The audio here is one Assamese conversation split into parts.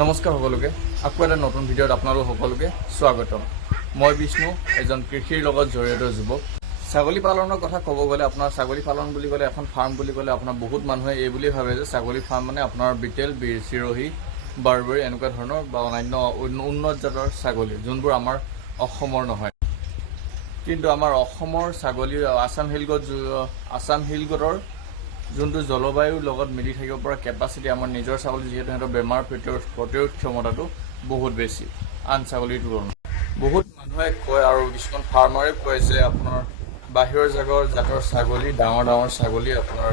নমস্কাৰ সকলোকে আকৌ এটা নতুন ভিডিঅ'ত আপোনালোক সকলোকে স্বাগতম। মই বিষ্ণু, এজন কৃষিৰ লগত জড়িত যুৱক। ছাগলী পালনৰ কথা ক'ব গ'লে আপোনাৰ ছাগলী পালন বুলি ক'লে এখন ফাৰ্ম বুলি ক'লে আপোনাৰ বহুত মানুহে এই বুলি ভাবে যে ছাগলী ফাৰ্ম মানে আপোনাৰ বিটেল, চিৰহী, বাৰ্বেৰী এনেকুৱা ধৰণৰ বা অন্যান্য উন্নত জাতৰ ছাগলী, যোনবোৰ আমাৰ অসমৰ নহয়। কিন্তু আমাৰ অসমৰ ছাগলী আছাম হিলগটৰ যোনটো জলবায়ুৰ লগত মিলি থাকিব পৰা কেপাচিটি আমাৰ নিজৰ ছাগলী, যিহেতু সিহঁতৰ বেমাৰ প্ৰতিৰোধ ক্ষমতাটো বহুত বেছি আন ছাগলীৰ তুলনাত। বহুত মানুহে কয় আৰু কিছুমান ফাৰ্মাৰে কয় যে আপোনাৰ বাহিৰৰ জাতৰ ছাগলী, ডাঙৰ ছাগলী, আপোনাৰ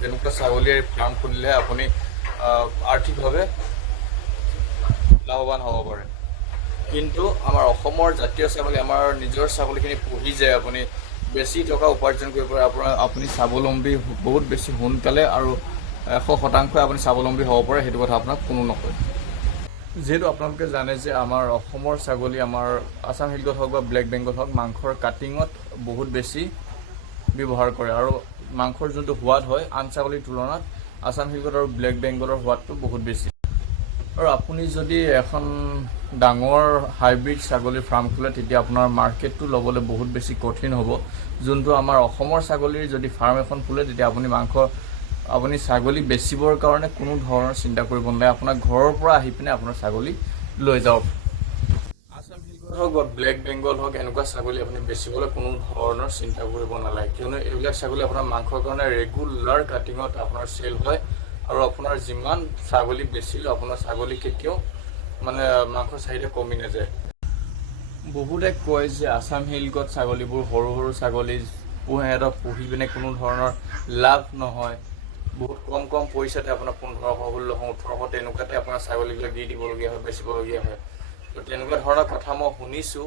তেনেকুৱা ছাগলীৰ ফাৰ্ম খুলিলেহে আপুনি আৰ্থিকভাৱে লাভৱান হ'ব পাৰে। কিন্তু আমাৰ অসমৰ জাতীয় ছাগলী, আমাৰ নিজৰ ছাগলীখিনি পুহি যায় আপুনি বেছি টকা উপাৰ্জন কৰিব পাৰে। আপুনি স্বাৱলম্বী বহুত বেছি সোনকালে আৰু 100% আপুনি স্বাৱলম্বী হ'ব পাৰে, সেইটো কথা আপোনাক কোনো নকয়। যিহেতু আপোনালোকে জানে যে আমাৰ অসমৰ ছাগলী, আমাৰ আছাম হিলগট হওক বা ব্লেক বেংগল হওক, মাংসৰ কাটিঙত বহুত বেছি ব্যৱহাৰ কৰে আৰু মাংসৰ যোনটো সোৱাদ হয় আন ছাগলীৰ তুলনাত আছাম হিলগট আৰু ব্লেক বেংগলৰ সোৱাদটো বহুত বেছি। আৰু আপুনি যদি এখন ডাঙৰ হাইব্ৰিড ছাগলীৰ ফাৰ্ম খোলে তেতিয়া আপোনাৰ মাৰ্কেটটো ল'বলৈ বহুত বেছি কঠিন হ'ব। যোনটো আমাৰ অসমৰ ছাগলীৰ যদি ফাৰ্ম এখন খোলে তেতিয়া আপুনি ছাগলী বেচিবৰ কাৰণে কোনো ধৰণৰ চিন্তা কৰিব নালাগে। আপোনাৰ ঘৰৰ পৰা আহি পিনে আপোনাৰ ছাগলী লৈ যাওক। আছাম হিলগট হওক বা ব্লেক বেংগল হওক, এনেকুৱা ছাগলী আপুনি বেচিবলৈ কোনো ধৰণৰ চিন্তা কৰিব নালাগে, কিয়নো এইবিলাক ছাগলী আপোনাৰ মাংসৰ কাৰণে ৰেগুলাৰ কাটিঙত আপোনাৰ চেল হয় আৰু আপোনাৰ যিমান ছাগলী বেচিলেও আপোনাৰ ছাগলী কেতিয়াও মাংসৰ চাহিদা কমি নাযায়। বহুতে কয় যে আছাম হিলগট ছাগলীবোৰ সৰু ছাগলী, সিহঁতক পুহি পিনে কোনো ধৰণৰ লাভ নহয়, বহুত কম পইচাতে আপোনাৰ 1500, 1600, 1800 তেনেকুৱাতে আপোনাৰ ছাগলীবিলাক দি দিবলগীয়া হয়, বেচিবলগীয়া হয়। তো তেনেকুৱা ধৰণৰ কথা মই শুনিছোঁ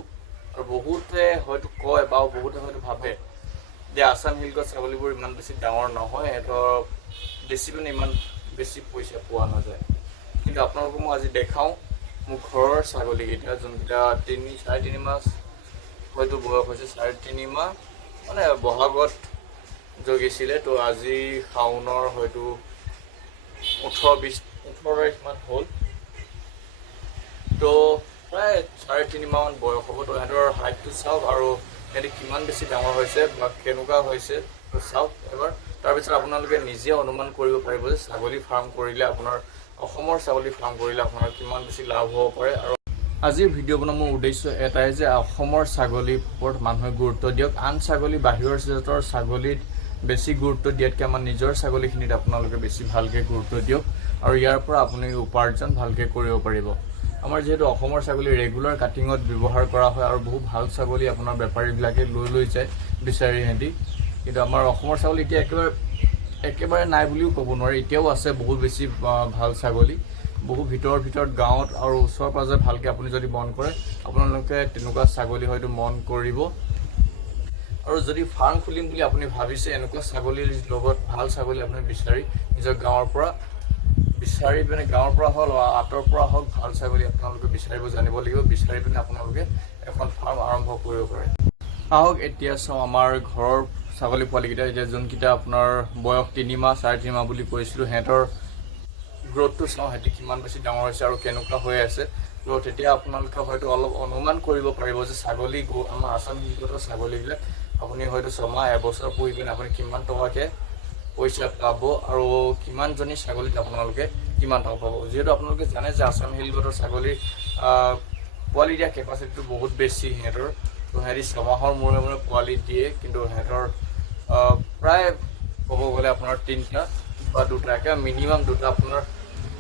আৰু বহুতে হয়তো কয় বা বহুতে হয়তো ভাবে যে আছাম হিলগট ছাগলীবোৰ ইমান বেছি ডাঙৰ নহয়, সিহঁতৰ বেছি পিনে ইমান বেছি পইচা পোৱা নাযায়। কিন্তু আপোনালোকক মই আজি দেখাওঁ মোৰ ঘৰৰ ছাগলীকেইটা, যোনকেইটা 3-4.5 মাহ হয়তো বয়স হৈছে, 3.5 মাহ বহাগত জগিছিলে। তো আজি শাওনৰ হয়তো 18 তাৰিখ মান হ'ল। তো প্ৰায় 3.5 মাহ মান বয়স হ'ব। তো সিহঁতৰ হাইটটো চাওক আৰু সিহঁতি কিমান বেছি ডাঙৰ হৈছে বা কেনেকুৱা হৈছে তো চাওক এবাৰ। তাৰপিছত আপোনালোকে নিজে অনুমান কৰিব পাৰিব যে ছাগলী ফাৰ্ম কৰিলে, আপোনাৰ অসমৰ ছাগলী ফাৰ্ম কৰিলে আপোনাৰ কিমান বেছি লাভ হ'ব পাৰে। আৰু আজিৰ ভিডিঅ' বনোৱাৰ মোৰ উদ্দেশ্য এটাই যে অসমৰ ছাগলীৰ ওপৰত মানুহে গুৰুত্ব দিয়ক। আন ছাগলী, বাহিৰৰ জাতৰ ছাগলীত বেছি গুৰুত্ব দিয়াতকৈ আমাৰ নিজৰ ছাগলীখিনিত আপোনালোকে বেছি ভালকৈ গুৰুত্ব দিয়ক আৰু ইয়াৰ পৰা আপুনি উপাৰ্জন ভালকৈ কৰিব পাৰিব। আমাৰ যিহেতু অসমৰ ছাগলী ৰেগুলাৰ কাটিঙত ব্যৱহাৰ কৰা হয় আৰু বহুত ভাল ছাগলী আপোনাৰ বেপাৰীবিলাকে লৈ যায় বিচাৰি সিহঁতি। কিন্তু আমাৰ অসমৰ ছাগলী এতিয়া একেবাৰে নাই বুলিও ক'ব নোৱাৰি, এতিয়াও আছে বহুত বেছি ভাল ছাগলী। বহু ভিতৰত গাঁৱত আৰু ওচৰে পাজৰে ভালকৈ আপুনি যদি মন কৰে, আপোনালোকে তেনেকুৱা ছাগলী হয়তো মন কৰিব। আৰু যদি ফাৰ্ম খুলিম বুলি আপুনি ভাবিছে, এনেকুৱা ছাগলীৰ লগত ভাল ছাগলী আপুনি বিচাৰি নিজৰ গাঁৱৰ পৰা হওক, আঁতৰ পৰা হওক, ভাল ছাগলী আপোনালোকে বিচাৰিব জানিব লাগিব। বিচাৰি পিনে আপোনালোকে এখন ফাৰ্ম আৰম্ভ কৰিব পাৰে। আহক এতিয়া চাওঁ আমাৰ ঘৰৰ ছাগলী পোৱালিকেইটা। এতিয়া যোনকেইটা আপোনাৰ বয়স 3 মাহ, 3.5 মাহ বুলি কৈছিলোঁ, সিহঁতৰ গ্ৰথটো চাওঁ, সিহঁতি কিমান বেছি ডাঙৰ হৈছে আৰু কেনেকুৱা হৈ আছে। তো তেতিয়া আপোনালোকে হয়তো অলপ অনুমান কৰিব পাৰিব যে আমাৰ আছাম হিলগটৰ ছাগলীবিলাক আপুনি হয়তো 6 মাহ, 1 বছৰ পুহি পিনে আপুনি কিমান টকাকৈ পইচা পাব আৰু কিমানজনী ছাগলীত আপোনালোকে কিমান টকা পাব। যিহেতু আপোনালোকে জানে যে আছাম হিলগটৰ ছাগলীৰ পোৱালি দিয়া কেপাচিটিটো বহুত বেছি সিহঁতৰ। তো সিহঁতি 6 মাহৰ মূৰে পোৱালি দিয়ে, কিন্তু সিহঁতৰ প্ৰায় ক'ব গ'লে আপোনাৰ 3টা বা 2টাকৈ মিনিমাম 2টা,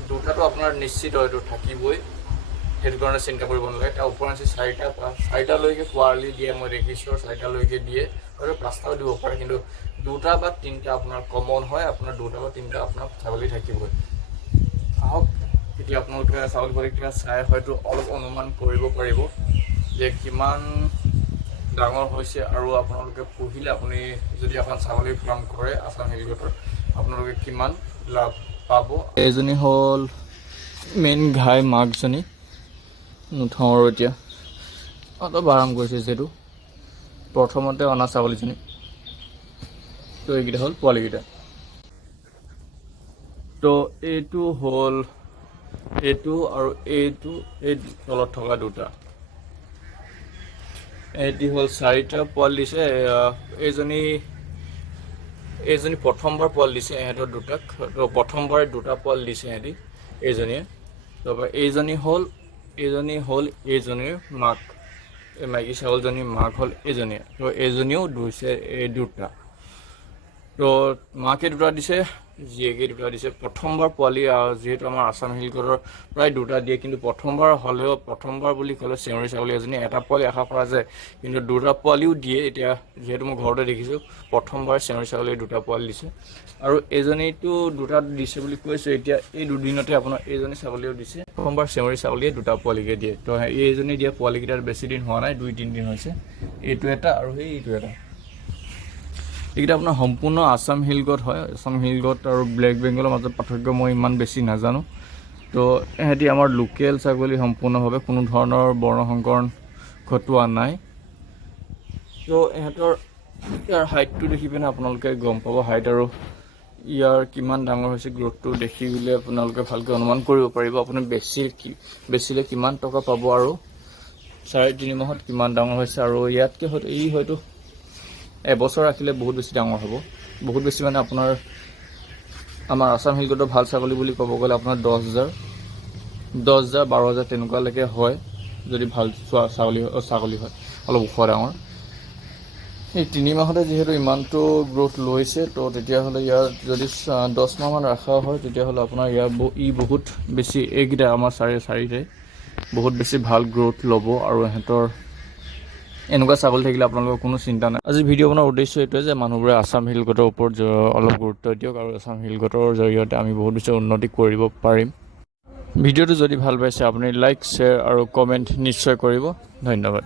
দুটাটো আপোনাৰ নিশ্চিত হয়তো থাকিবই, সেইটো কাৰণে চিন্তা কৰিব নালাগে। তাৰ ওপৰঞ্চি 4টালৈকে পোৱালি দিয়ে মই দেখিছোঁ, 4টালৈকে দিয়ে, হয়তো 5টাও দিব পাৰে, কিন্তু 2টা বা 3টা আপোনাৰ কমন হয়, আপোনাৰ 2টা বা 3টা আপোনাৰ ছাগলী থাকিবই। আহক এতিয়া আপোনালোকে ছাগলী পোৱালিকেইটা চাই হয়তো অলপ অনুমান কৰিব পাৰিব যে কিমান ডাঙৰ হৈছে আৰু আপোনালোকে পুহিলে, আপুনি যদি এখন ছাগলী ফাৰ্ম কৰে আছাম হিলগটৰ, আপোনালোকে কিমান লাভ পাব। এইজনী হ'ল মেইন ঘাই মাকজনী, নুঠাওঁ আৰু এতিয়া অলপ আৰাম কৰিছে যিহেতু প্ৰথমতে অনা ছাগলীজনী। তো এইকেইটা হ'ল পোৱালিকেইটা। তো এইটো হ'ল এইটো আৰু এইটো এই তলত থকা দুটা এটি হ'ল 4টা পোৱালি দিছে এইজনী প্ৰথমবাৰ পোৱালি দিছে এহেঁতৰ দুটাক তো প্ৰথমবাৰ দুটা পোৱালি দিছে এহেঁতি এইজনীয়ে তাৰপৰা এইজনী হ'ল এইজনীৰ মাক এই মাইকী ছাগলজনীৰ মাক হ'ল এইজনীয়ে তো এইজনীও দিছে এই দুটা তো মাকে দুটা দিছে জীয়েকে দুটা দিছে প্ৰথমবাৰ পোৱালি যিহেতু আমাৰ আছাম হিলগড়ৰ প্ৰায় দুটা দিয়ে কিন্তু প্ৰথমবাৰ হ'লেও প্ৰথমবাৰ বুলি ক'লে চেউৰী ছাগলী এজনী এটা পোৱালি আশা কৰা যায় কিন্তু দুটা পোৱালিও দিয়ে এতিয়া যিহেতু মই ঘৰতে দেখিছোঁ প্ৰথমবাৰ চেউৰী ছাগলীয়ে দুটা পোৱালি দিছে আৰু এজনীটো দুটা দিছে বুলি কৈছে এতিয়া এই দুদিনতে আপোনাৰ এইজনী ছাগলীও দিছে প্ৰথমবাৰ চেউৰী ছাগলীয়ে দুটা পোৱালিকে দিয়ে তো এইজনী দিয়া পোৱালিকেইটাৰ বেছি দিন হোৱা নাই 2-3 দিন হৈছে এইটো এটা আৰু এইটো এটা এইকেইটা আপোনাৰ সম্পূৰ্ণ আছাম হিলগড় হয় আছাম হিলগড় আৰু ব্লেক বেংগলৰ মাজত পাৰ্থক্য মই ইমান বেছি নাজানো তো এহেঁতি আমাৰ লোকেল ছাগলী সম্পূৰ্ণভাৱে কোনো ধৰণৰ বৰ্ণসংকৰণ ঘটোৱা নাই তো ইহঁতৰ ইয়াৰ হাইটটো দেখি পিনে আপোনালোকে গম পাব হাইট আৰু ইয়াৰ কিমান ডাঙৰ হৈছে গ্ৰোথটো দেখিলে আপোনালোকে ভালকৈ অনুমান কৰিব পাৰিব আপুনি বেচিলে কিমান টকা পাব আৰু 3.5 মাহত কিমান ডাঙৰ হৈছে আৰু ইয়াতকৈ হয়তো এবছৰ ৰাখিলে বহুত বেছি ডাঙৰ হ'ব বহুত বেছি মানে আপোনাৰ আমাৰ আছাম হিলগড়ৰ ভাল ছাগলী বুলি ক'ব গ'লে আপোনাৰ 10,000 12,000 তেনেকুৱালৈকে হয় যদি ভাল ছাগলী হয় অলপ ওখ ডাঙৰ এই 3 মাহতে যিহেতু ইমানটো গ্ৰোথ লৈছে তো তেতিয়াহ'লে ইয়াৰ যদি 10 মাহমান ৰখা হয় তেতিয়াহ'লে আপোনাৰ বহুত বেছি এইকেইটা আমাৰ চাৰিটাই বহুত বেছি ভাল গ্ৰোথ ল'ব আৰু ইহঁতৰ এনেকুৱা ছাগলী থাকিলে আপোনালোকৰ কোনো চিন্তা নাই আজি ভিডিঅ' বনোৱাৰ উদ্দেশ্য এইটোৱে যে মানুহবোৰে আছাম হিলগড়ৰ ওপৰত অলপ গুৰুত্ব দিয়ক আৰু আছাম হিলগড়ৰ জৰিয়তে আমি বহুত বেছি উন্নতি কৰিব পাৰিম ভিডিঅ'টো যদি ভাল পাইছে আপুনি লাইক শ্বেয়াৰ আৰু কমেণ্ট নিশ্চয় কৰিব ধন্যবাদ